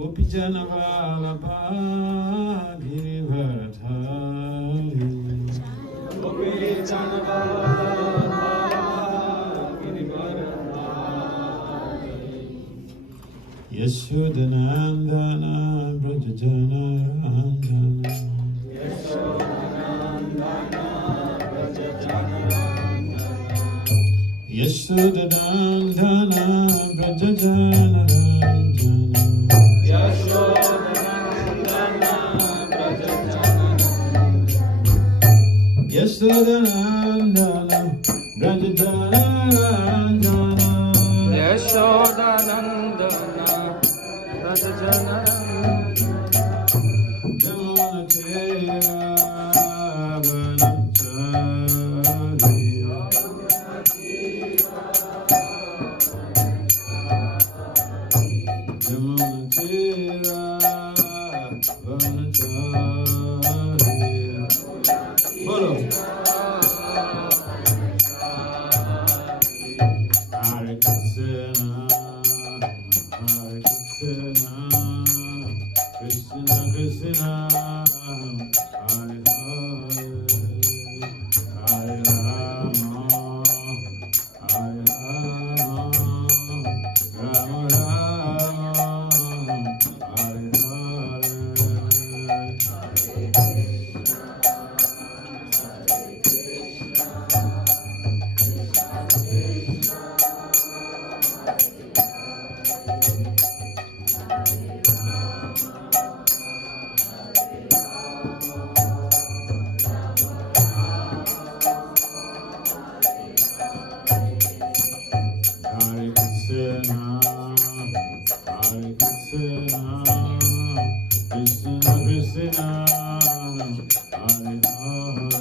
Gopijana Vallabha Girivardhari Gopijana Vallabha Girivardhari Yashodanandana Brajajana Randana Yashodanandana Brajajana Randana Yashodanandana Brajajana Yashodanandana Brajajanarandana Yashodanandana Brajajanarandana Jamunateva Vanachari Jamunateva Vanachari Bolo Hare Krishna, Krishna Krishna, Hare Hare, Hare Rama, Hare Rama, Rama Rama, Hare Hare. Hare Krishna, Hare Krishna, Krishna Krishna, Hare Hare,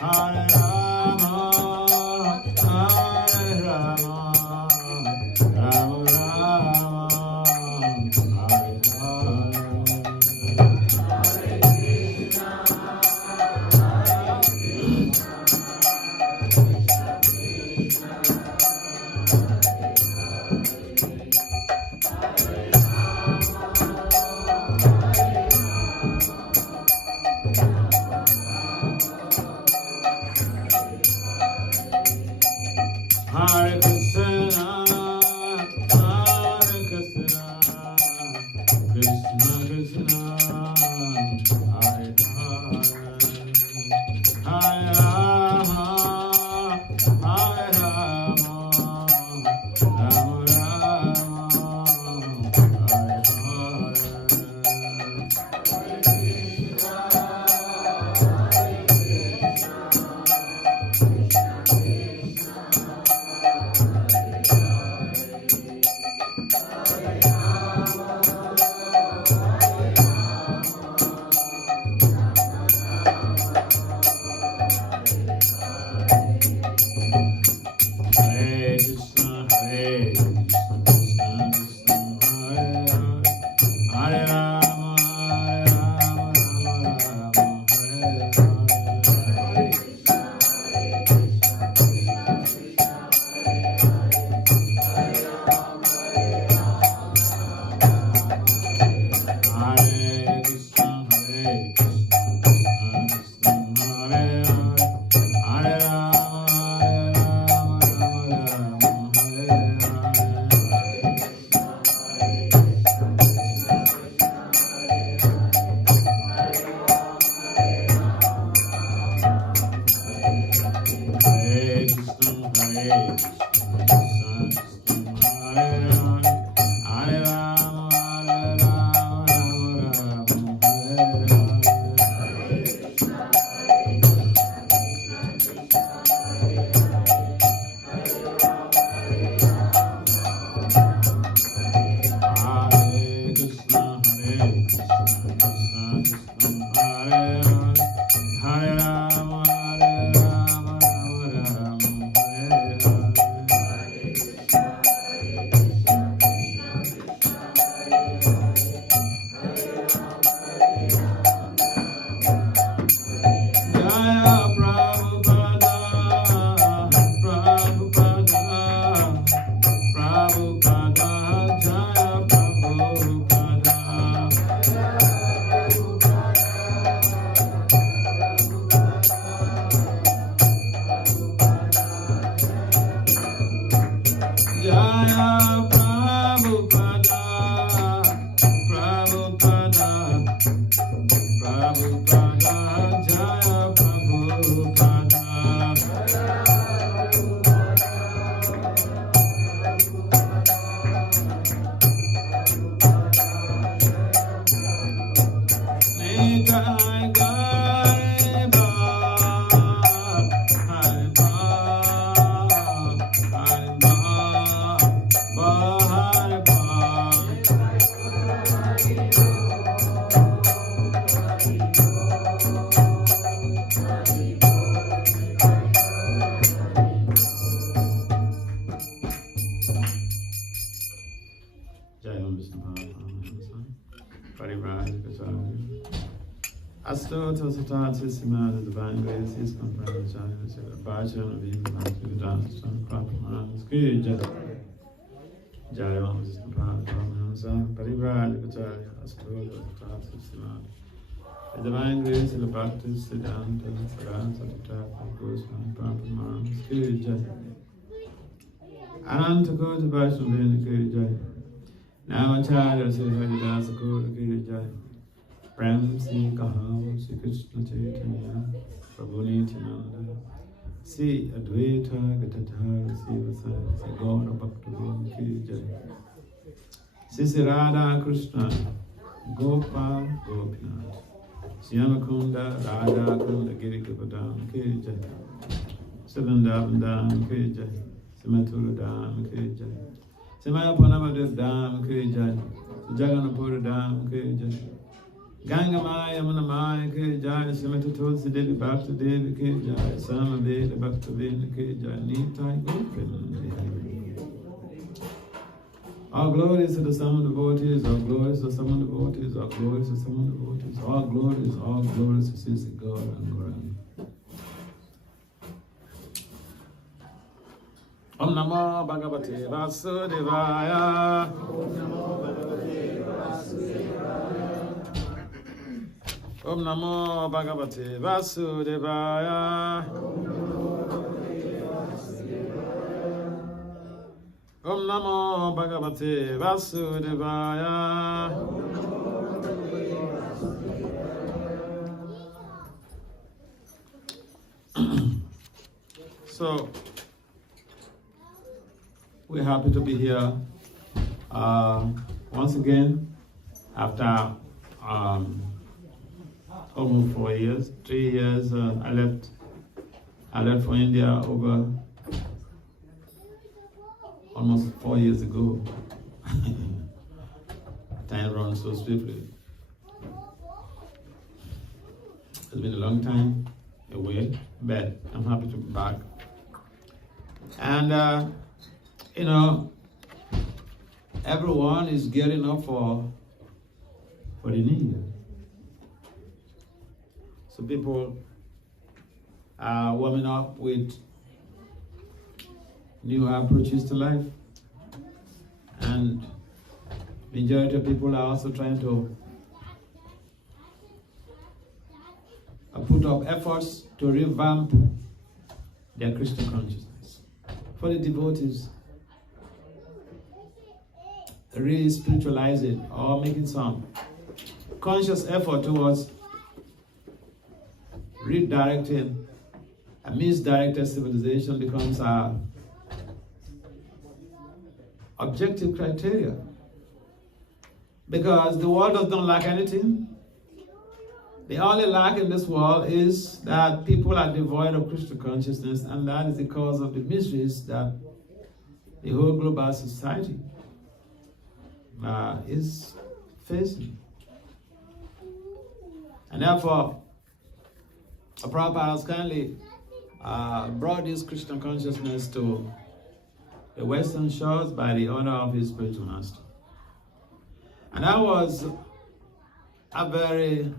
Hare Rama, Hare Rama, Rama Rama, Hare Hare. Jai Om Vishnu Parivrajakacharyam. Astota Satata Simana, Divine Grace, ISKCON Brahmacharya, Bhajana Bhakti Vasudeva Swami, Prabhupada, Jai. Jai Om Vishnu Parivrajakacharyam, Astota Satata Simana. The Divine Grace of the Bhakti Siddhanta, Saraswati Thakur, Goswami, Prabhupada, Jai. Ananta Kota Vaishnavini Jai. Namacharya Sri Haridasa Kota Jai. Prem Sri Kaham Sri Krishna Chaitanya Prabhu Nityananda Sri Advaita Gatadhara Sri Vasai Sri Gaura Bhaktivinoda Jai. Sri Radha Krishna Gopal Gopinath Syamakunda Radha Kunda Girikapadam Jai. Savandavandam Jai. Simathura Dham Jai. Simayapanavada Dham Jai. Jaganapura Dham Jai. Gangamaya Manamaya Jai. Simata Tulsi Devi Bhakti Devi Jai. Samaveda Bhakti Veda Jai. Nitai Gopinandi. All glories to the sum devotees, all glories to the sum devotees, all glories to the sum devotees, all glories to Sisi God and Gorani. Om Namo Bhagavate Vasudevaya. Om Namo Bhagavate Vasudevaya. Om Namo Bhagavate Vasudevaya. So, we're happy to be here once again after almost 4 years. 3 years I left for India over almost 4 years ago. Time runs so swiftly. It's been a long time away, but I'm happy to be back. And you know, everyone is gearing up for the new year. So people are warming up with new approaches to life. And majority of people are also trying to put up efforts to revamp their Christian consciousness. For the devotees, re-spiritualize it or making some conscious effort towards redirecting a misdirected civilization becomes our objective criteria. Because the world does not lack anything. The only lack in this world is that people are devoid of Christian consciousness, and that is the cause of the miseries that the whole global society is facing. And therefore, Prabhupada has kindly brought this Christian consciousness to the Western shores by the honor of his spiritual master. And that was a very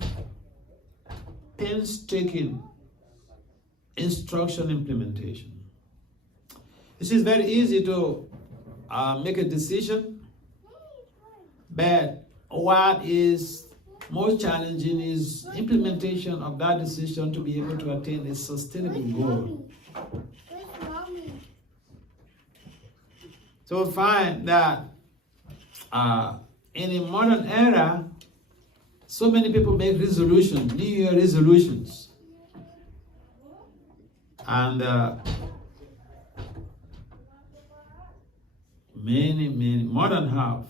painstaking instruction implementation. This is very easy to make a decision, but what is most challenging is implementation of that decision to be able to attain a sustainable goal. So we find that in a modern era, so many people make resolutions, New Year resolutions. And many, more than half.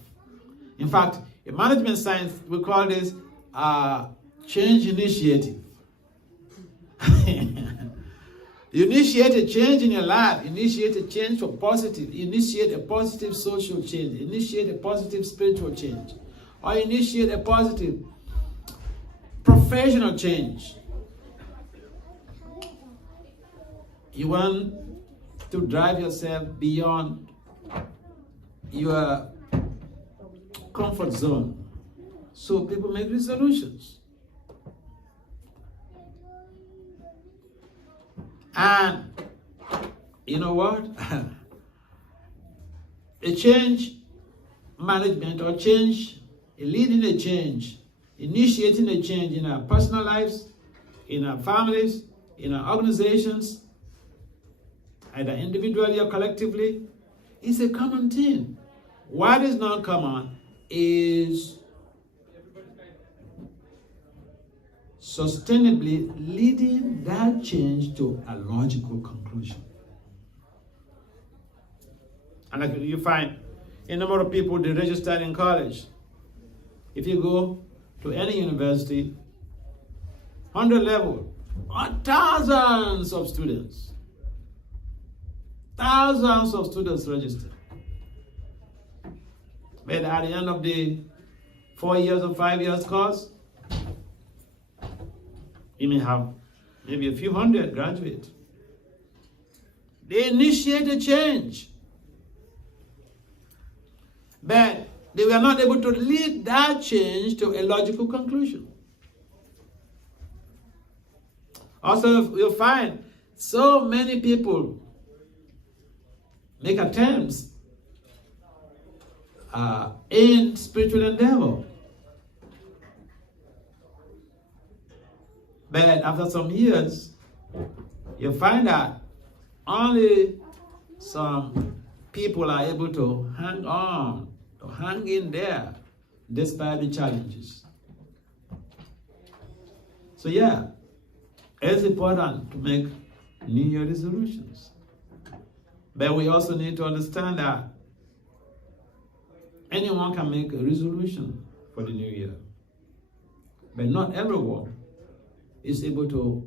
In fact, in management science, we call this change initiative. You initiate a change in your life, initiate a change for positive, initiate a positive social change, initiate a positive spiritual change, or initiate a positive professional change. You want to drive yourself beyond your comfort zone. So people make resolutions. And you know what? A change management or change, leading a change, initiating a change in our personal lives, in our families, in our organizations, either individually or collectively, is a common thing. What is not common is sustainably leading that change to a logical conclusion. And like you find a number of people, they registered in college. If you go to any university, 100 level, thousands of students. Thousands of students registered. But at the end of the 4 years or 5 years course, you may have maybe a few hundred graduate. They initiate a change. But they were not able to lead that change to a logical conclusion. Also, you'll find so many people make attempts in spiritual endeavor. But after some years, you find that only some people are able to hang on, to hang in there, despite the challenges. So yeah, it's important to make New Year resolutions. But we also need to understand that anyone can make a resolution for the new year. But not everyone is able to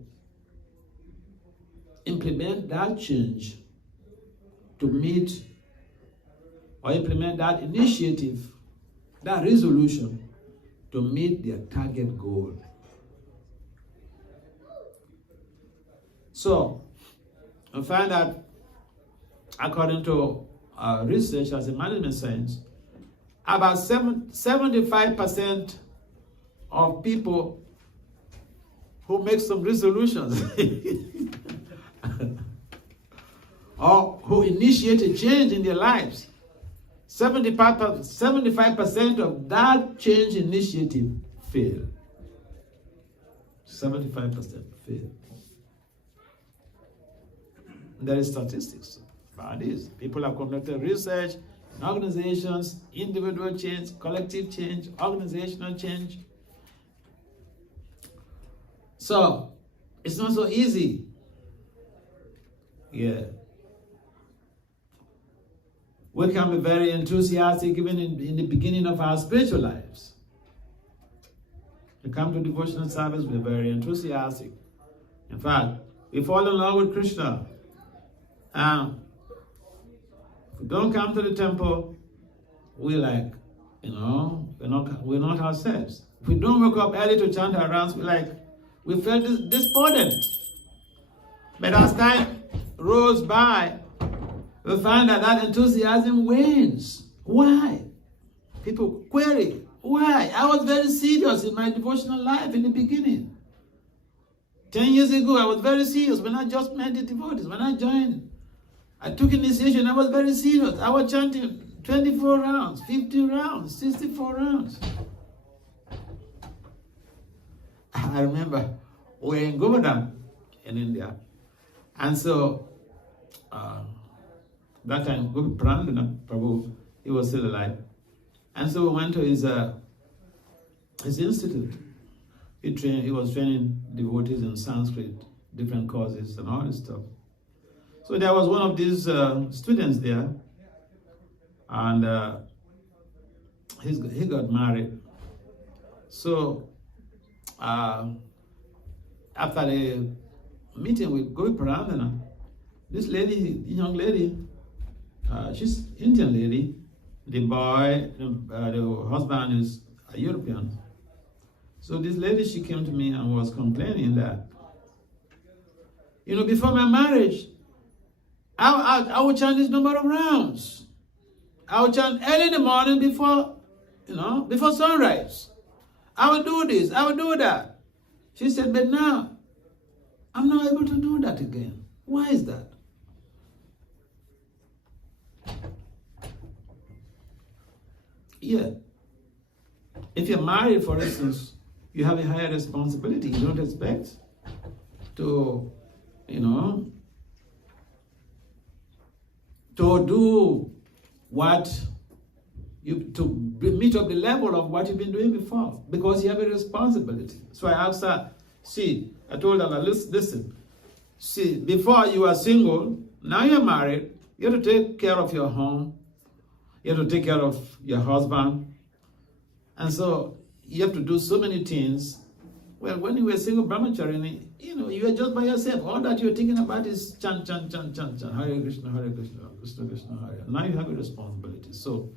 implement that change to meet or implement that initiative, that resolution to meet their target goal. So, I find that according to research as a management science, about 75% of people who make some resolutions or who initiate a change in their lives, 75% of that change initiative fail. 75% fail. There is statistics about this. People have conducted research in organizations, individual change, collective change, organizational change. So, it's not so easy. Yeah. We can be very enthusiastic even in the beginning of our spiritual lives. We come to devotional service, we're very enthusiastic. In fact, we fall in love with Krishna. If we don't come to the temple, we're like, we're not ourselves. If we don't wake up early to chant our rounds, we feel despondent. But as time rolls by, we find that enthusiasm wanes. Why? People query, why? I was very serious in my devotional life in the beginning. 10 years ago, I was very serious when I just met the devotees. When I joined, I took initiation, I was very serious. I was chanting 24 rounds, 50 rounds, 64 rounds. I remember we were in Govardhan in India. And so, that time, Prandana Prabhu, he was still alive. And so we went to his institute. He was training devotees in Sanskrit, different courses and all this stuff. So there was one of these students there, and he got married. So after the meeting with Gopi Prandana, this lady, young lady, she's Indian lady. The boy, the husband is a European. So this lady, she came to me and was complaining that, before my marriage, I would chant this number of rounds. I would chant early in the morning before before sunrise. I will do this, I will do that. She said, but now, I'm not able to do that again. Why is that? Yeah. If you're married, for instance, you have a higher responsibility. You don't expect to, to do what to meet up the level of what you've been doing before, because you have a responsibility. So I asked her, I told her, listen, before you were single, now you're married, you have to take care of your home, you have to take care of your husband, and so you have to do so many things. Well, when you were single brahmachari, you were just by yourself. All that you're thinking about is chant, chant, chant, chant, chant, Hare Krishna, Krishna Krishna, Hare. Now you have a responsibility. So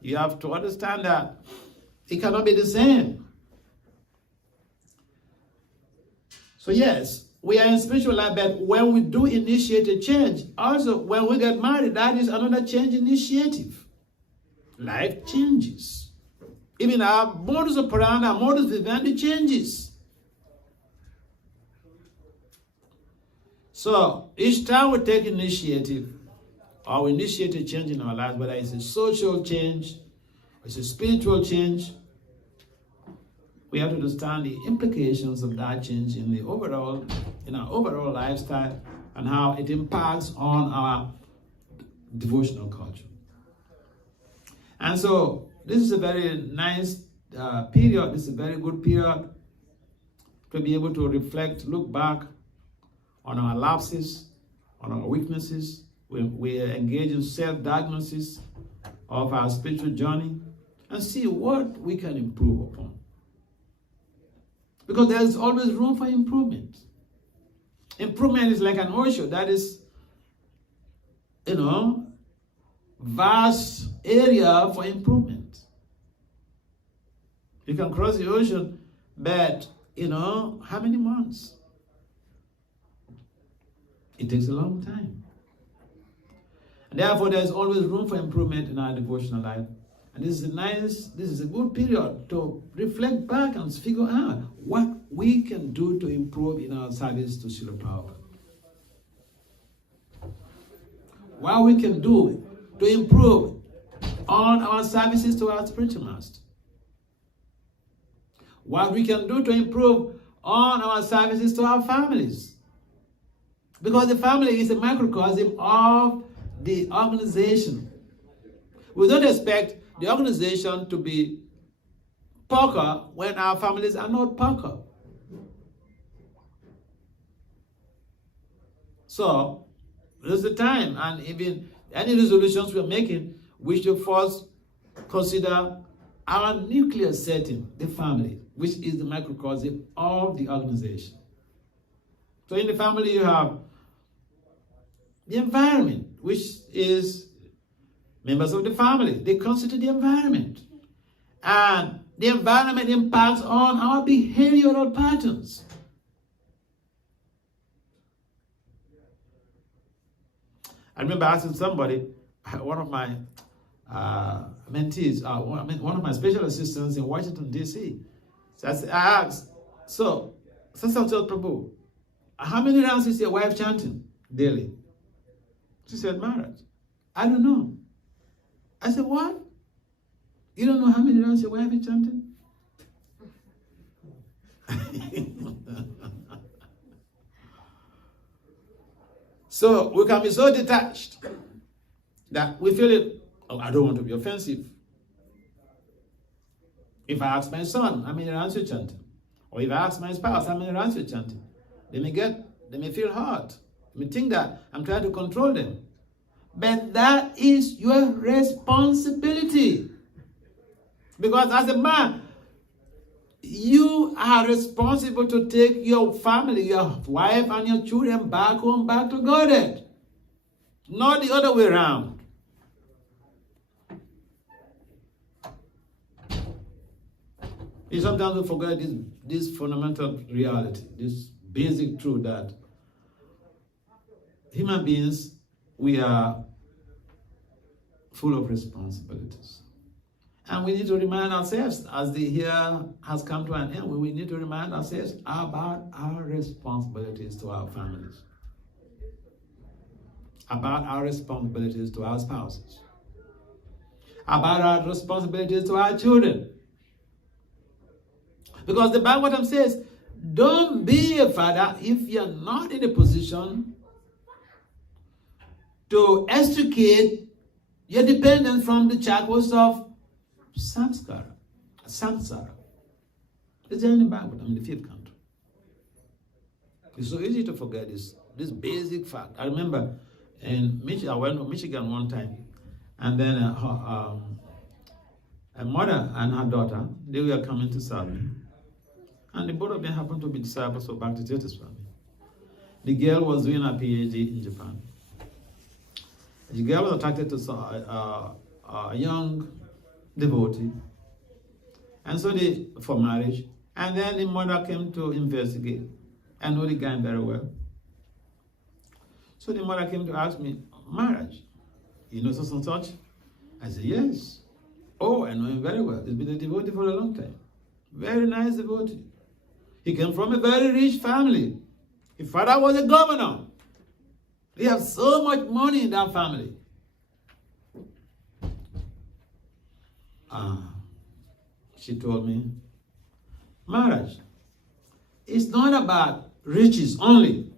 you have to understand that it cannot be the same. So yes, we are in spiritual life, but when we do initiate a change, also when we get married, that is another change initiative. Life changes. Even our modus operandi, our modus vivendi changes. So each time we take initiative, or we initiate a change in our lives, whether it's a social change, or it's a spiritual change, we have to understand the implications of that change in our overall lifestyle, and how it impacts on our devotional culture. And so this is a very nice period. This is a very good period to be able to reflect, look back on our lapses, on our weaknesses. We engage in self-diagnosis of our spiritual journey and see what we can improve upon. Because there's always room for improvement. Improvement is like an ocean that is, vast area for improvement. You can cross the ocean, but, how many months? It takes a long time. And therefore, there's always room for improvement in our devotional life. And this is a good period to reflect back and figure out what we can do to improve in our service to Srila Prabhupada. What we can do to improve on our services to our spiritual master. What we can do to improve on our services to our families. Because the family is a microcosm of the organization. We don't expect the organization to be poker when our families are not poker. So, there's the time, and even any resolutions we're making, we should first consider our nuclear setting, the family, which is the microcosm of the organization. So in the family you have the environment, which is members of the family. They constitute the environment. And the environment impacts on our behavioral patterns. I remember asking somebody, one of my mentees, one of my special assistants in Washington, D.C. So I asked, so, Sasanchal Prabhu, how many rounds is your wife chanting daily? She said, Maharaj, I don't know. I said, what? You don't know how many rounds your wife is chanting? So we can be so detached that we feel it, I don't want to be offensive. If I ask my son, how many rounds you chanting? Or if I ask my spouse, how many rounds you chanting? They may feel hurt. They may think that I'm trying to control them. But that is your responsibility. Because as a man, you are responsible to take your family, your wife and your children back home, back to Godhead. Not the other way around. Sometimes we forget this fundamental reality, this basic truth that human beings, we are full of responsibilities. And we need to remind ourselves, as the year has come to an end, we need to remind ourselves about our responsibilities to our families, about our responsibilities to our spouses, about our responsibilities to our children. Because the Bhagavatam says, don't be a father if you're not in a position to extricate your dependence from the shackles of samskara. It's in the Bhagavatam, in the 5th canto. It's so easy to forget this basic fact. I remember in I went to Michigan one time, and then a mother and her daughter, they were coming to serve me. And the both of them happened to be disciples of Bhakti Vasudeva Swami. The girl was doing her PhD in Japan. The girl was attracted to a young devotee, and so for marriage. And then the mother came to investigate. I know the guy very well. So the mother came to ask me, Maharaja, you know such and such? I said, yes. Oh, I know him very well. He's been a devotee for a long time. Very nice devotee. He came from a very rich family. His father was a governor. He has so much money in that family. She told me, Maharaj, it's not about riches only.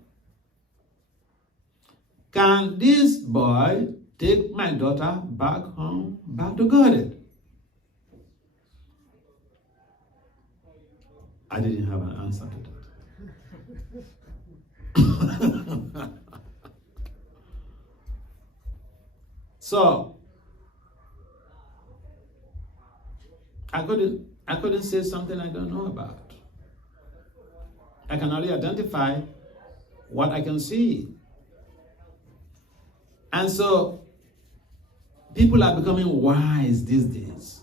Can this boy take my daughter back home, back to Godhead? I didn't have an answer to that. So I couldn't say something I don't know about. I can only identify what I can see. And so people are becoming wise these days.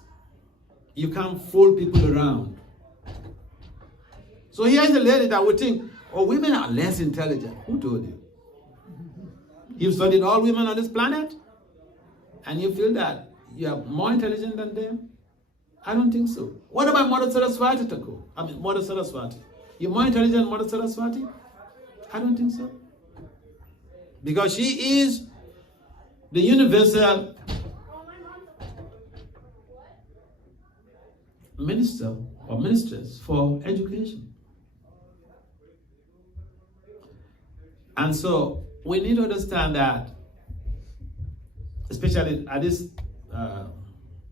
You can't fool people around. So here's a lady that would think, oh, women are less intelligent. Who told you? You've studied all women on this planet? And you feel that you are more intelligent than them? I don't think so. What about Mother Saraswati Thakur? Mother Saraswati. You're more intelligent than Mother Saraswati? I don't think so. Because she is the universal minister or mistress for education. And so we need to understand that, especially at this,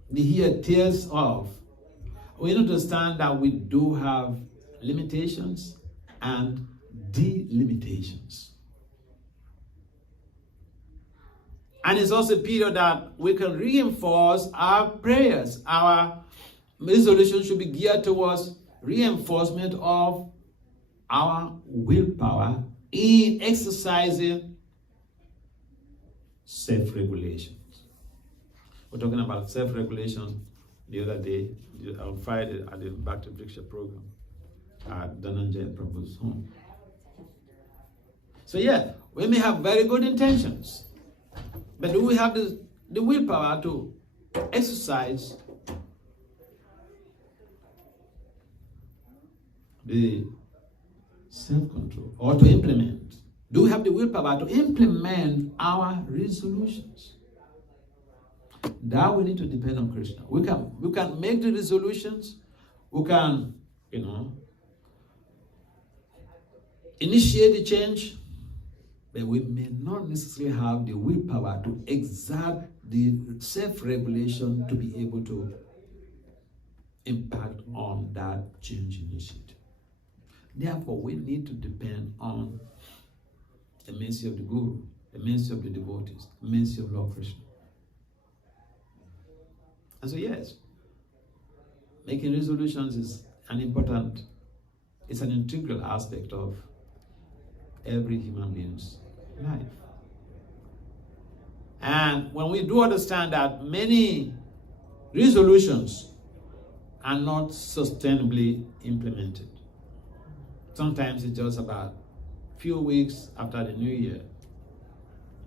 the year tears off, we need to understand that we do have limitations and delimitations. And it's also a period that we can reinforce our prayers. Our resolution should be geared towards reinforcement of our willpower in exercising self-regulation. We're talking about self-regulation the other day, on Friday at the Bhakti Vasudeva program at Dhananjay Prabhu's home. So yeah, we may have very good intentions, but do we have the willpower to exercise the self-control or to implement? Do we have the willpower to implement our resolutions? That we need to depend on Krishna. We can make the resolutions, we can, initiate the change, but we may not necessarily have the willpower to exert the self-regulation to be able to impact on that change initiative. Therefore, we need to depend on the mercy of the Guru, the mercy of the devotees, the mercy of Lord Krishna. And so yes, making resolutions is an integral aspect of every human being's life. And when we do understand that many resolutions are not sustainably implemented, sometimes it's just about a few weeks after the new year.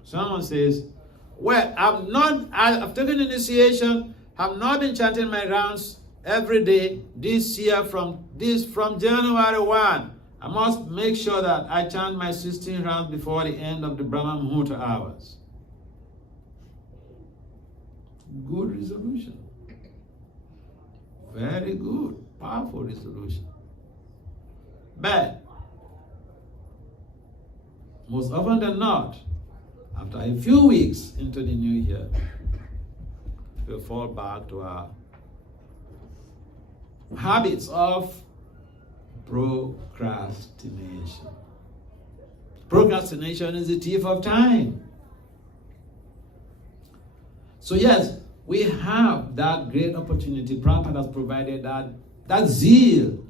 Someone says, well, I've taken initiation, have not been chanting my rounds every day this year from January 1. I must make sure that I chant my 16 rounds before the end of the Brahma Muhurta hours. Good resolution. Very good, powerful resolution. But most often than not, after a few weeks into the new year, we'll fall back to our habits of procrastination. Procrastination is the thief of time. So yes, we have that great opportunity. Prabhupada has provided that zeal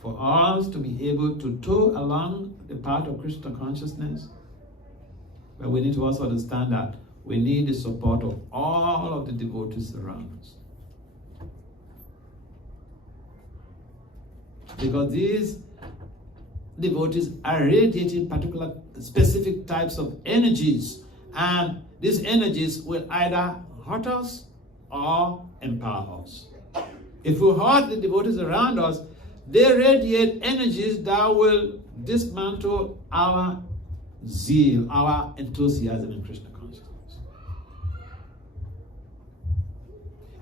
for us to be able to tow along the path of Krishna consciousness. But we need to also understand that we need the support of all of the devotees around us. Because these devotees are radiating particular specific types of energies, and these energies will either hurt us or empower us. If we hurt the devotees around us, they radiate energies that will dismantle our zeal, our enthusiasm in Krishna consciousness.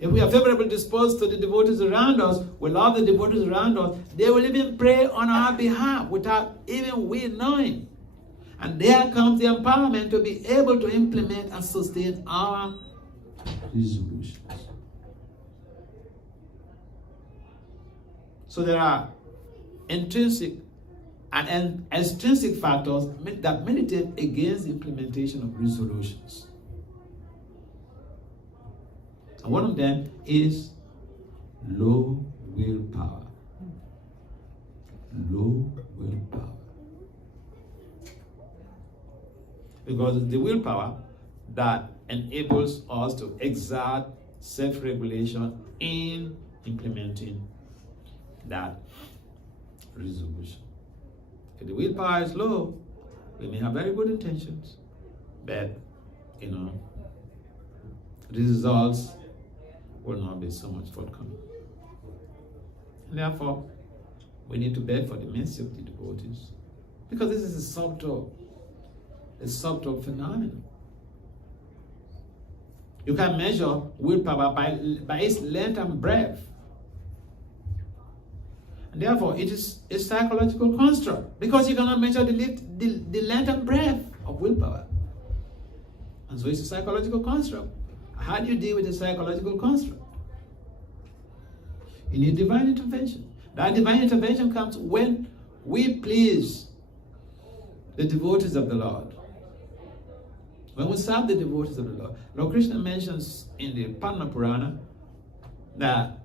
If we are favorably disposed to the devotees around us, we love the devotees around us, they will even pray on our behalf without even we knowing. And there comes the empowerment to be able to implement and sustain our resolutions. So there are intrinsic and extrinsic factors that militate against the implementation of resolutions. And one of them is low willpower. Low willpower. Because it's the willpower that enables us to exert self-regulation in implementing that resolution. If the willpower is low, we may have very good intentions, but the results will not be so much forthcoming. And therefore, we need to beg for the mercy of the devotees, because this is a subtle phenomenon. You can measure willpower by its length and breadth. And therefore, it is a psychological construct, because you cannot measure the length and breadth of willpower. And so it's a psychological construct. How do you deal with a psychological construct? You need divine intervention. That divine intervention comes when we please the devotees of the Lord. When we serve the devotees of the Lord. Lord Krishna mentions in the Padma Purana that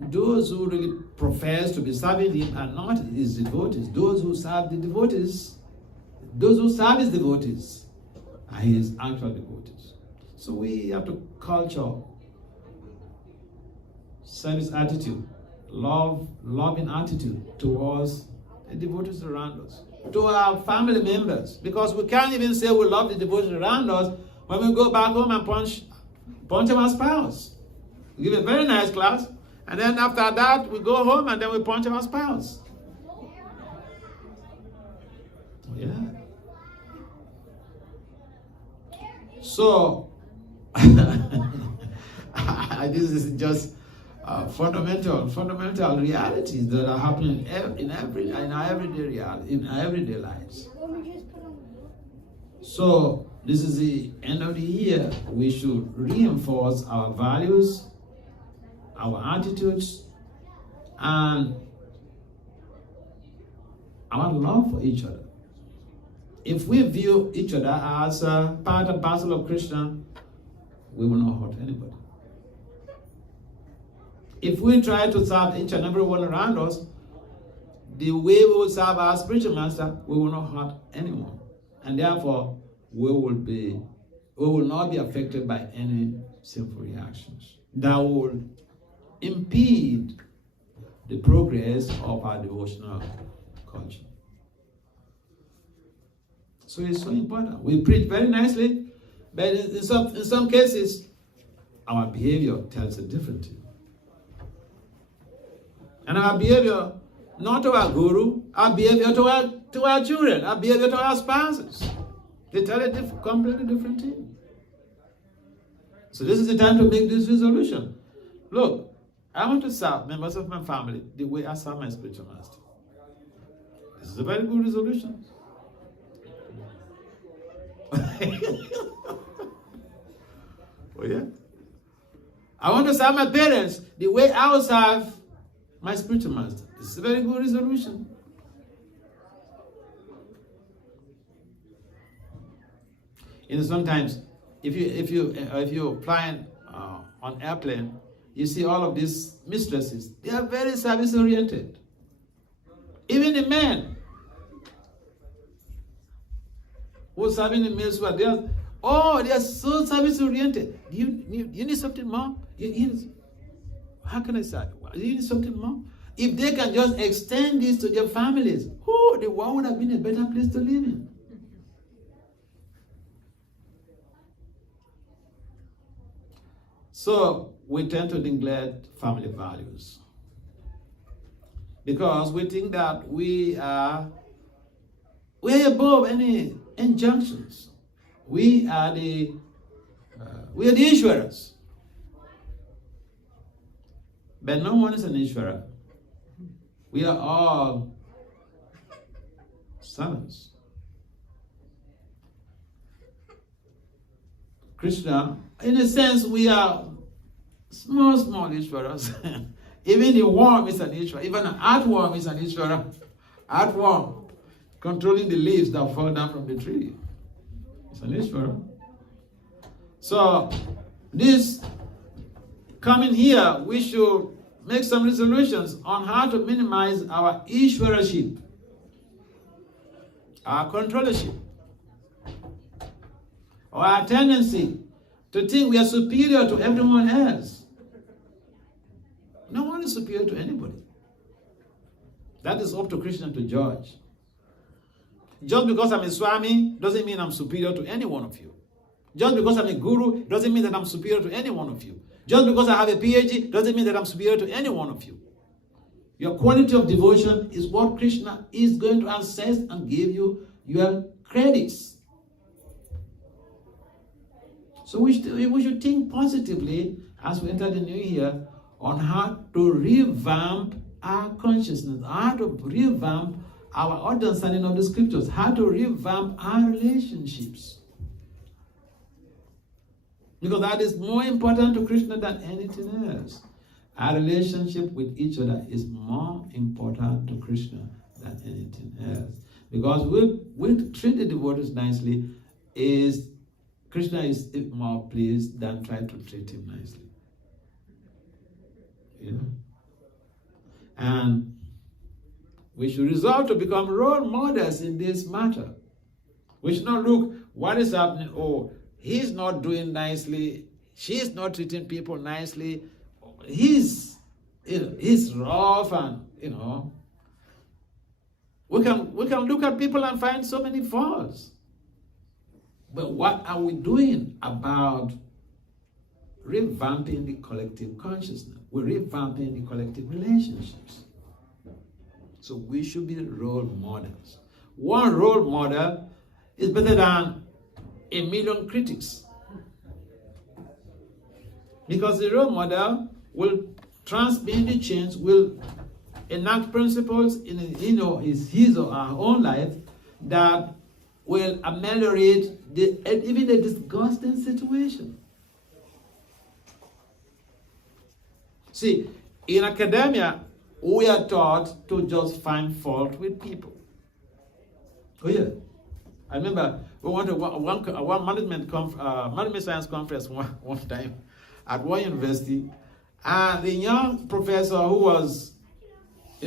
those who really profess to be serving him are not his devotees. Those who serve the devotees, those who serve his devotees are his actual devotees. So we have to culture service attitude, loving attitude towards the devotees around us, to our family members, because we can't even say we love the devotees around us when we go back home and punch our spouse. We give a very nice class, and then after that we go home and then we punch our spouse. Yeah. So this is just fundamental realities that are happening in our everyday lives. So this is the end of the year. We should reinforce our values, our attitudes, and our love for each other. If we view each other as a part and parcel of Krishna, we will not hurt anybody. If we try to serve each and every one around us the way we will serve our spiritual master, we will not hurt anyone. And therefore, we will not be affected by any sinful reactions that will impede the progress of our devotional culture. So it's so important. We preach very nicely, but in some cases, our behavior tells a different thing. And our behavior, not to our guru, our behavior to our children, our behavior to our spouses, they tell a completely different thing. So this is the time to make this resolution. Look, I want to serve members of my family the way I serve my spiritual master. This is a very good resolution. Oh yeah? I want to serve my parents the way I will serve my spiritual master. This is a very good resolution. You know, sometimes if you're flying on airplane, you see all of these mistresses. They are very service oriented. Even the men who are serving the meals, they are so service oriented. You need something more? How can I say? You need something more? If they can just extend this to their families, the world would have been a better place to live in. So we tend to neglect family values because we think that we are above any injunctions. We are the Ishwaras. But no one is an Ishwara. We are all servants. Krishna, in a sense, we are small Ishwaras. Even the worm is an Ishwara. Even an earthworm is an Ishwara. Earthworm, controlling the leaves that fall down from the tree. It's an Ishwara. So, this coming here, we should make some resolutions on how to minimize our Ishwaraship, our controllership, or our tendency to think we are superior to everyone else. No one is superior to anybody. That is up to Krishna to judge. Just because I'm a Swami doesn't mean I'm superior to any one of you. Just because I'm a guru doesn't mean that I'm superior to any one of you. Just because I have a PhD doesn't mean that I'm superior to any one of you. Your quality of devotion is what Krishna is going to assess and give you your credits. So we should think positively as we enter the new year on how to revamp our consciousness, how to revamp our understanding of the scriptures, how to revamp our relationships. Because that is more important to Krishna than anything else. Our relationship with each other is more important to Krishna than anything else. Because we treat the devotees nicely, Krishna is more pleased than try to treat him nicely. You know? And we should resolve to become role models in this matter. We should not look what is happening. Oh, he's not doing nicely. She's not treating people nicely. He's rough, and we can look at people and find so many faults. But what are we doing about revamping the collective consciousness? We're revamping the collective relationships. So we should be role models. One role model is better than 1,000,000 critics. Because the role model will transmit the change, will enact principles in his or her own life that will ameliorate even a disgusting situation. See, in academia, we are taught to just find fault with people. Oh yeah. I remember we went to one management science conference one time at one university, and the young professor who was,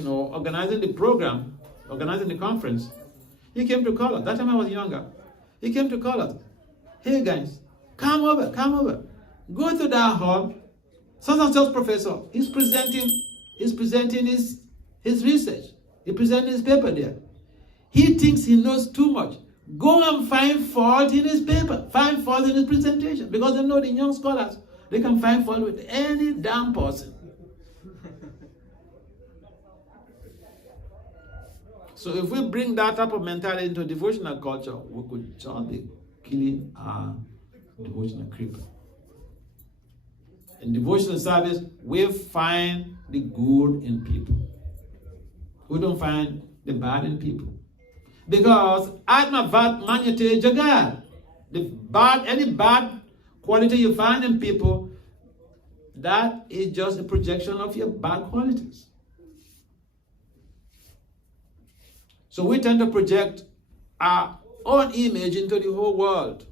organizing the program, organizing the conference, he came to call us. That time I was younger. He came to call us. Hey guys, come over. Go to that hall. Such professor. He's presenting his research. He presented his paper there. He thinks he knows too much. Go and find fault in his paper. Find fault in his presentation. Because they know the young scholars They can find fault with any damn person. So if we bring that type of mentality into devotional culture, we could just be killing our devotional creeper. In devotional service, we find the good in people. We don't find the bad in people. Because Atma Vat Manyate Jagat. Any bad quality you find in people, that is just a projection of your bad qualities. So we tend to project our own image into the whole world.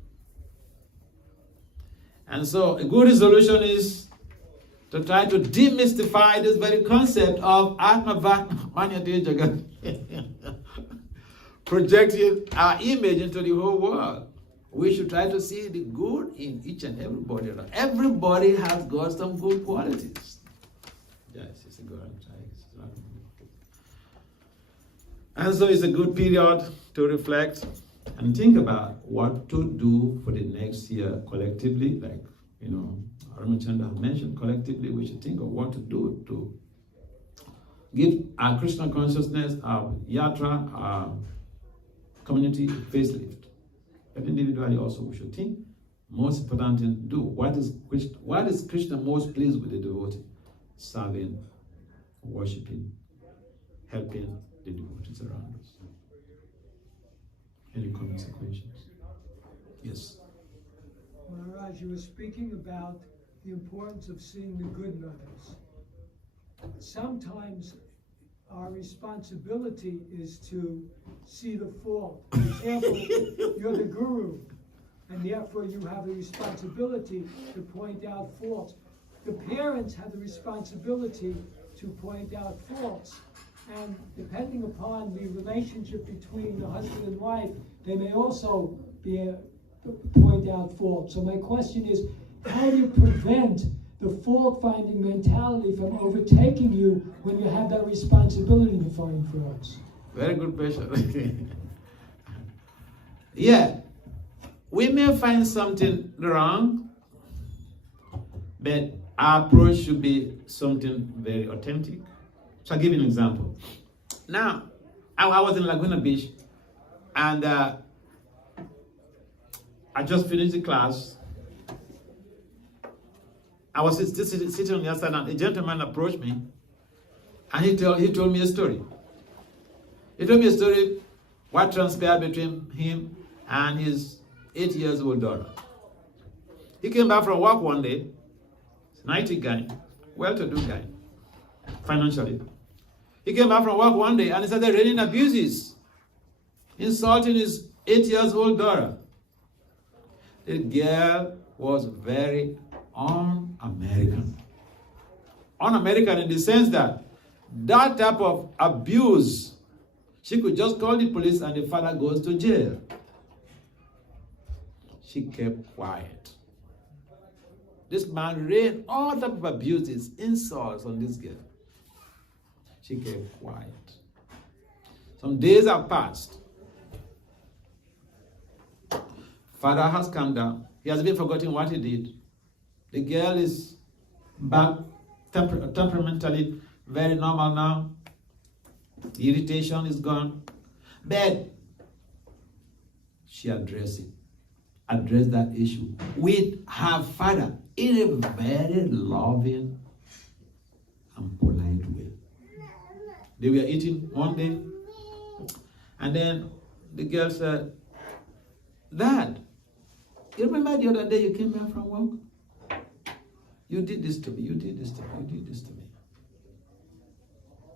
And so a good resolution is to try to demystify this very concept of Atmavat Manyate Jagat. Projecting our image into the whole world. We should try to see the good in each and everybody. Everybody has got some good qualities. Yes, it's a good one. And so it's a good period to reflect and think about what to do for the next year collectively. Like, Ramachandra mentioned, collectively we should think of what to do to give our Krishna consciousness, our yatra, our community facelift. But individually also we should think, most important thing to do, what is Krishna most pleased with the devotee? Serving, worshipping, helping the devotees around us. Any comments or questions? Yes. Maharaj, you were speaking about the importance of seeing the good in others. Sometimes our responsibility is to see the fault. For example, you're the guru, and therefore you have a responsibility to point out faults. The parents have the responsibility to point out faults. And depending upon the relationship between the husband and wife, they may also point out faults. So my question is, how do you prevent the fault-finding mentality from overtaking you when you have that responsibility to find faults? Very good question. Yeah, we may find something wrong, but our approach should be something very authentic. So I'll give you an example. Now, I was in Laguna Beach, and I just finished the class. I was sitting on the other side, and a gentleman approached me, and he told me a story. He told me a story, what transpired between him and his 8-year-old daughter. He came back from work one day, 90 guy, well-to-do guy, financially. He came back from work one day and he started raining abuses, insulting his 8-year-old daughter. The girl was very un-American. Un-American in the sense that type of abuse, she could just call the police and the father goes to jail. She kept quiet. This man rained all type of abuses, insults on this girl. She kept quiet. Some days have passed. Father has come down. He has been forgetting what he did. The girl is back temperamentally very normal now. The irritation is gone. But she addressed that issue with her father in a very loving and polite way. They were eating one day, and then the girl said, "Dad, you remember the other day you came back from work? You did this to me, you did this to me, you did this to me.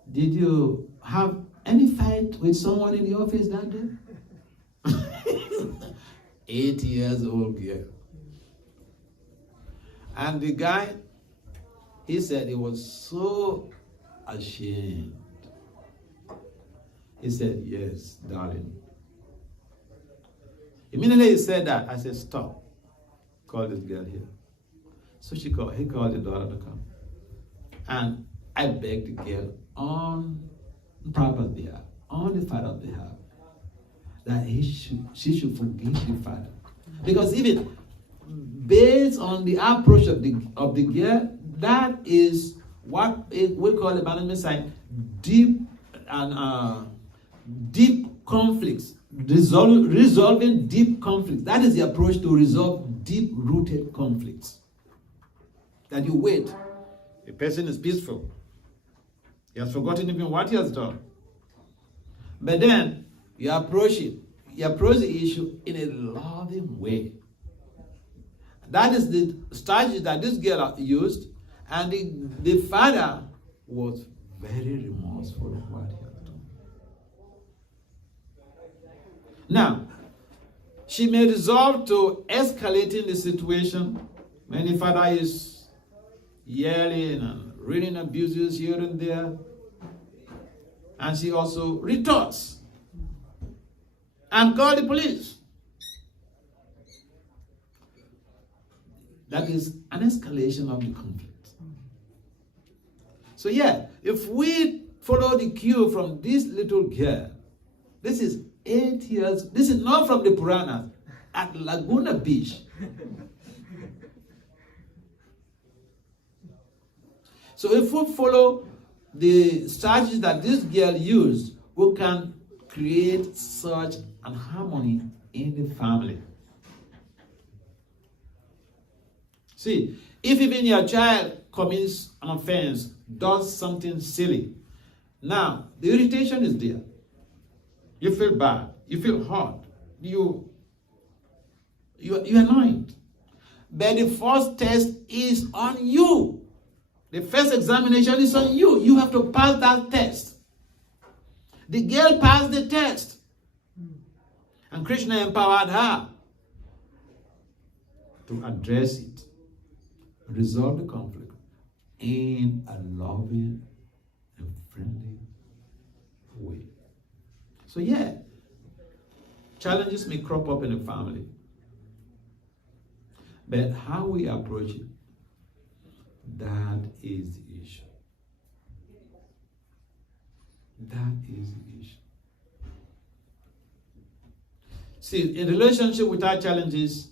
Did you have any fight with someone in the office that day?" 8-year-old girl. And the guy, he said he was so ashamed. He said, "Yes, darling." Immediately he said that, I said, "Stop. Call this girl here." So he called the daughter to come. And I begged the girl on Papa's behalf, on the father's behalf, that she should forgive the father. Because even based on the approach of the girl, that is what we call the management side deep conflicts, resolving deep conflicts. That is the approach to resolve deep-rooted conflicts. That you wait. A person is peaceful. He has forgotten even what he has done. But then you approach it. You approach the issue in a loving way. That is the strategy that this girl used, and the father was very remorseful of what he had done. Now, she may resolve to escalating the situation when the father is yelling and reading abuses here and there, and she also retorts and call the police. That is an escalation of the conflict. So yeah, if we follow the cue from this little girl, this is 8 years, this is not from the Puranas, at Laguna Beach. So if we follow the strategies that this girl used, we can create such an harmony in the family. See, if even your child commits an offense, does something silly, now the irritation is there. You feel bad, you feel hurt, you're annoyed. But the first test is on you. The first examination is on you. You have to pass that test. The girl passed the test. And Krishna empowered her to address it, resolve the conflict in a loving and friendly way. So yeah, challenges may crop up in a family, but how we approach it, that is the issue. That is the issue. See, a relationship without challenges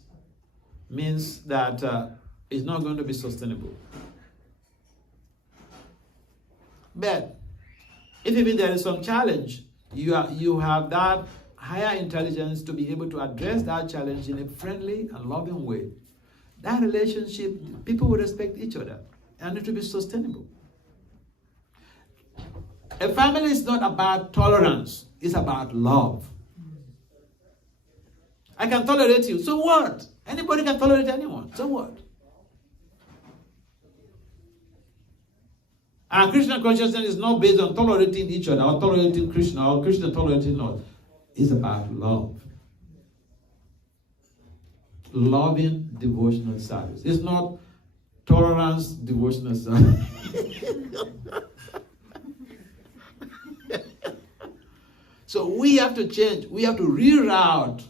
means that it's not going to be sustainable. But if even there is some challenge, you have that higher intelligence to be able to address that challenge in a friendly and loving way. That relationship, people will respect each other, and it will be sustainable. A family is not about tolerance, it's about love. I can tolerate you, so what? Anybody can tolerate anyone, so what? And Krishna consciousness is not based on tolerating each other, or tolerating Krishna, or Krishna tolerating us. It's about love. Loving devotional service. It's not tolerance devotional service. So we have to change. We have to reroute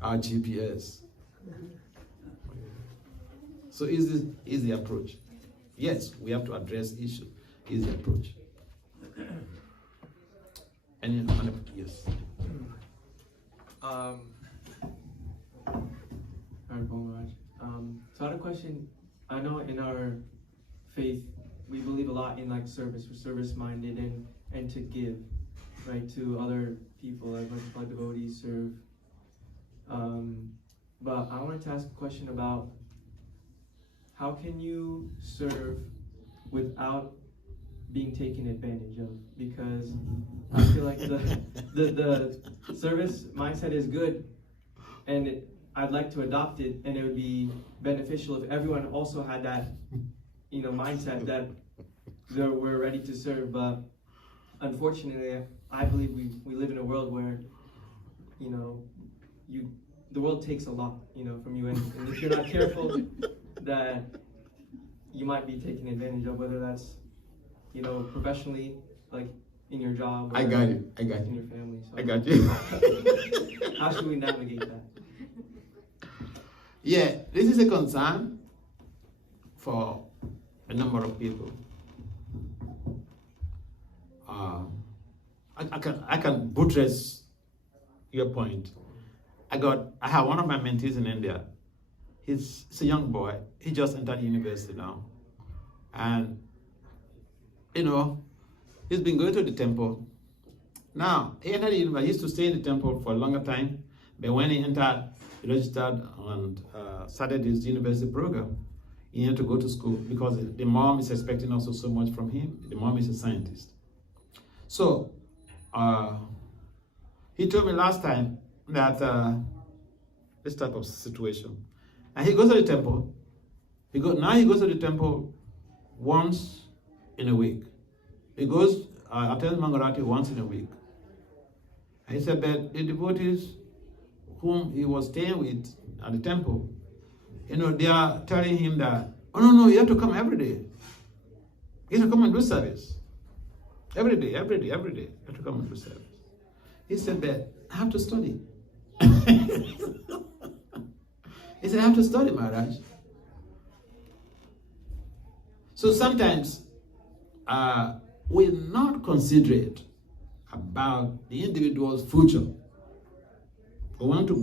our GPS. So is the approach. Yes, we have to address issues. Is the approach. Any other? Yes. So I had a question. I know in our faith we believe a lot in like service. We're service-minded and to give, right, to other people, like devotees serve. But I wanted to ask a question about how can you serve without being taken advantage of? Because I feel like the service mindset is good, and I'd like to adopt it, and it would be beneficial if everyone also had that, mindset that we're ready to serve. But unfortunately, I believe we live in a world where, the world takes a lot, from you, and if you're not careful, that you might be taken advantage of, whether that's, professionally, like in your job. I got it. In your family. So I got you. How should we navigate that? Yeah, this is a concern for a number of people. I can buttress your point. I have one of my mentees in India. He's a young boy. He just entered university now. And, he's been going to the temple. Now, he entered the university. He used to stay in the temple for a longer time. But when he entered, he registered and started his university program. He had to go to school because the mom is expecting also so much from him. The mom is a scientist. So, he told me last time that this type of situation. And he goes to the temple. Now he goes to the temple once in a week. He goes, attends Mangalati once in a week. And he said that the devotees whom he was staying with at the temple, they are telling him that, oh no, you have to come every day. You have to come and do service. Every day. You have to come and do service. He said that, I have to study. He said, I have to study, Maharaj. So sometimes we're not considerate about the individual's future. We want to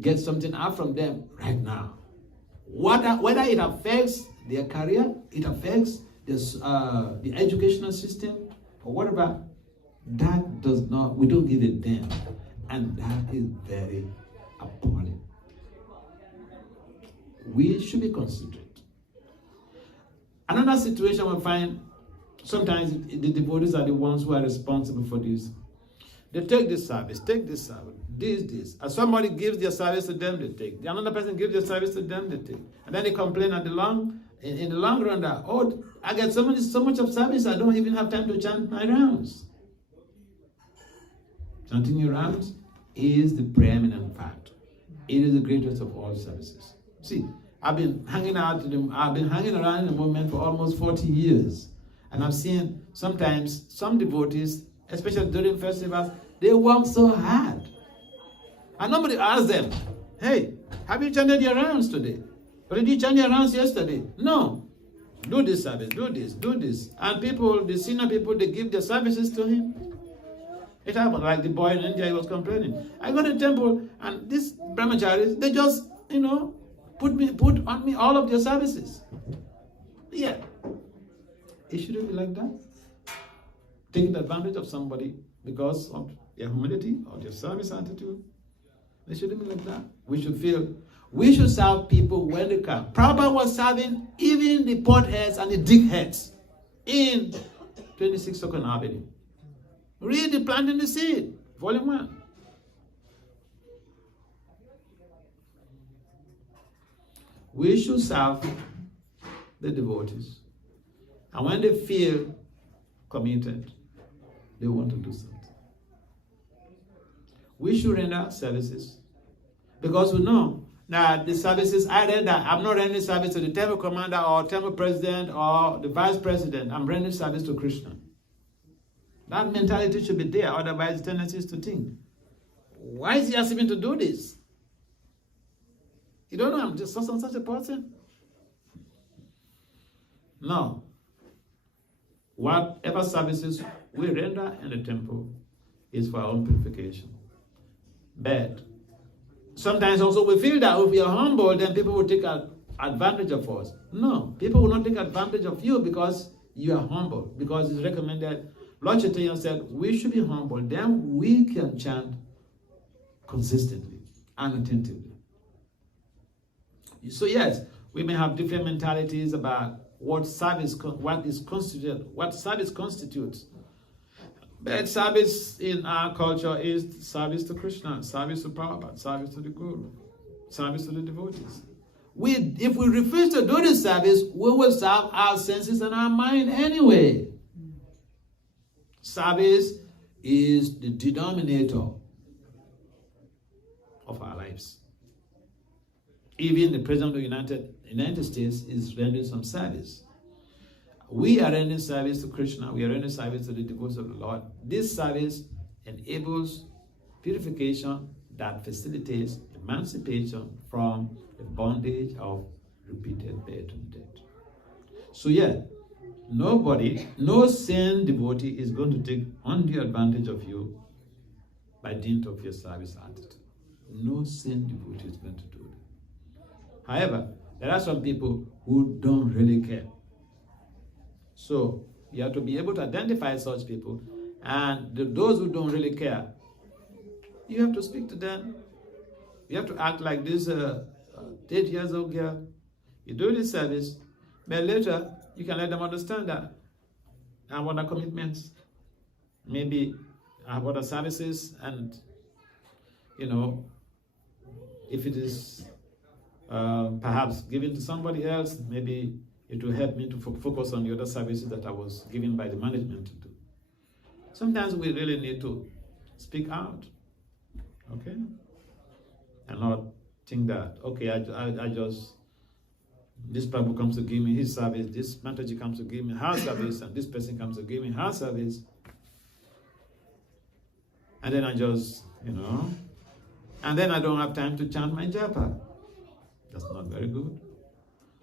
get something out from them right now. Whether it affects their career, it affects the educational system, or whatever, we don't give a damn. And that is very appalling. We should be considerate. Another situation we find, sometimes the devotees are the ones who are responsible for this. They take this service, this. As somebody gives their service to them, they take. Another person gives their service to them, they take. And then they complain in the long run that, I get so much of service, I don't even have time to chant my rounds. Chanting your rounds is the preeminent fact. It is the greatest of all services. See, I've been hanging around in the movement for almost 40 years. And I've seen sometimes some devotees, especially during festivals, they work so hard. And nobody asks them, hey, have you chanted your rounds today? Or did you chant your rounds yesterday? No. Do this service, do this. And the senior people, they give their services to him. It happened like the boy in India, he was complaining. I go to the temple and these brahmacharis, they just, put on me all of their services. Yeah. It shouldn't be like that. Taking advantage of somebody because of their humility or their service attitude. It shouldn't be like that. We should serve people when they come. Prabhupada was serving even the potheads and the dickheads in 26 ISCKON Avenue. Read the Planting the Seed, Volume 1. We should serve the devotees. And when they feel committed, they want to do something. We should render services. Because we know that the services, I'm not rendering service to the temple commander or temple president or the vice president. I'm rendering service to Krishna. That mentality should be there, otherwise the tendency is to think, why is he asking me to do this? You don't know, I'm just such a person. No. Whatever services we render in the temple is for our own purification. But sometimes also we feel that if we are humble, then people will take advantage of us. No, people will not take advantage of you because you are humble. Because it's recommended, Lord Chaitanya said, we should be humble. Then we can chant consistently and attentively. So yes, we may have different mentalities about what service constitutes. But service in our culture is service to Krishna, service to Prabhupada, service to the Guru, service to the devotees. If we refuse to do this service, we will serve our senses and our mind anyway. Service is the denominator of our lives. Even the President of the United States is rendering some service. We are rendering service to Krishna. We are rendering service to the devotees of the Lord. This service enables purification that facilitates emancipation from the bondage of repeated birth and death. So yeah, no sane devotee is going to take undue advantage of you by dint of your service attitude. No sane devotee is going to do that. However, there are some people who don't really care. So you have to be able to identify such people, and those who don't really care, you have to speak to them. You have to act like this 8 years old girl. You do this service, but later you can let them understand that I have other commitments. Maybe I have other services, and if it is perhaps given to somebody else, maybe it will help me to focus on the other services that I was given by the management to do. Sometimes we really need to speak out, okay? And not think that, okay, I just, this Prabhu comes to give me his service, this Mataji comes to give me her service, and this person comes to give me her service. And then I just, and then I don't have time to chant my japa. That's not very good.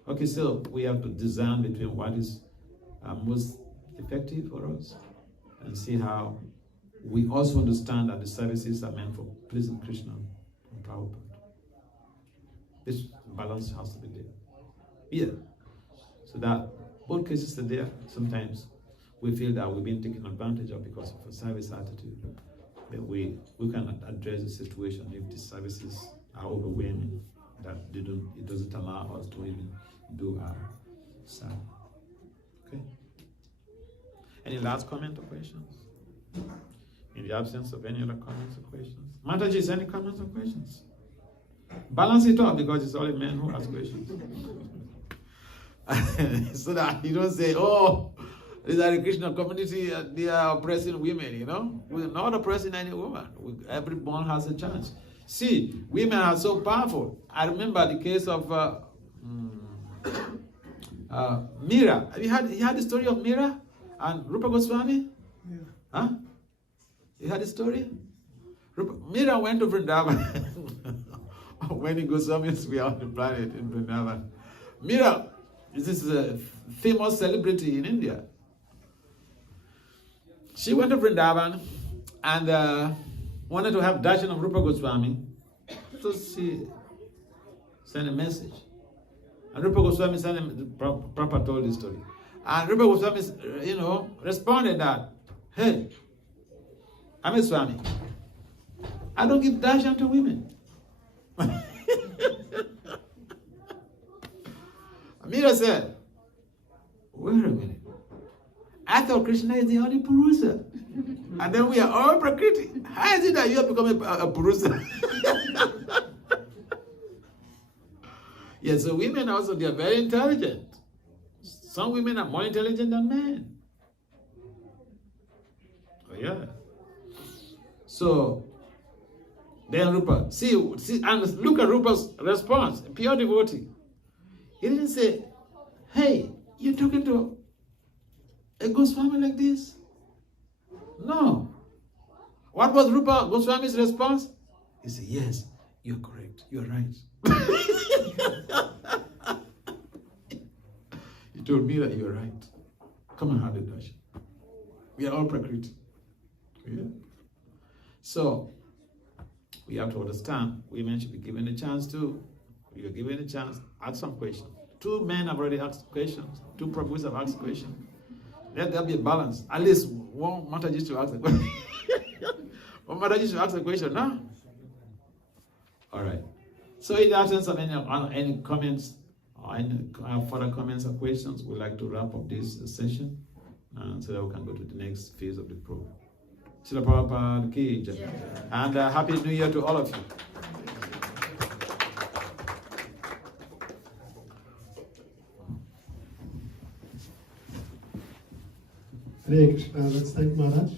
Okay, so we have to discern between what is most effective for us and see how we also understand that the services are meant for pleasing Krishna and Prabhupada. This balance has to be there. Yeah. So that both cases are there. Sometimes we feel that we've been taken advantage of because of a service attitude. But we can address the situation if the services are overwhelming, that it doesn't allow us to even do our service. Okay? Any last comment or questions? In the absence of any other comments or questions? Mataji, any comments or questions? Balance it up, because it's only men who ask questions. So that you don't say, oh, these are the Krishna community, they are oppressing women, We're not oppressing any woman. Everyone has a chance. See, women are so powerful. I remember the case of Mira. Have you heard the story of Mira and Rupa Goswami? Yeah. Huh? You heard the story? Mira went to Vrindavan when the Goswamis were on the planet in Vrindavan. Mira is a famous celebrity in India. She went to Vrindavan and wanted to have darshan of Rupa Goswami. So she sent a message. And Rupa Goswami Prabhupada told this story. And Rupa Goswami, responded that, hey, I'm a Swami. I don't give darshan to women. Mira said, wait a minute. I thought Krishna is the only Purusa. And then we are all Prakriti. How is it that you have become a Purusa? Yeah, so women also, they are very intelligent. Some women are more intelligent than men. Oh, yeah. So, then Rupa, see, and look at Rupa's response, pure devotee. He didn't say, hey, you're talking to a Goswami like this? No. What was Rupa Goswami's response? He said, yes, you're correct. You're right. He told me that you're right. Come and have the darshan. We are all Prakriti. Yeah. So, we have to understand, women should be given a chance to, if you're given a chance, ask some questions. 2 men have already asked questions. 2 Prabhus have asked questions. Let there be a balance. At least one Mataji should ask a question. One Mataji should ask a question, no? All right. So in the absence of any comments, or any further comments or questions, we'd like to wrap up this session so that we can go to the next phase of the program. Srila Prabhupada ki jai. And Happy New Year to all of you. Hare Krishna, let's thank Maharaj.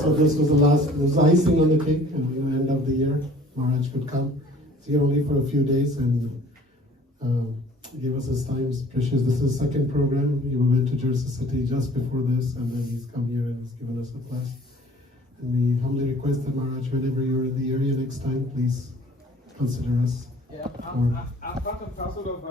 So this was the icing on the cake, and the end of the year, Maharaj would come. He's here only for a few days and gave us his time, precious. This is his second program. He went to Jersey City just before this, and then he's come here and he's given us a class. And we humbly request that Maharaj, whenever you're in the area next time, please consider us. Yeah, I'm part and parcel of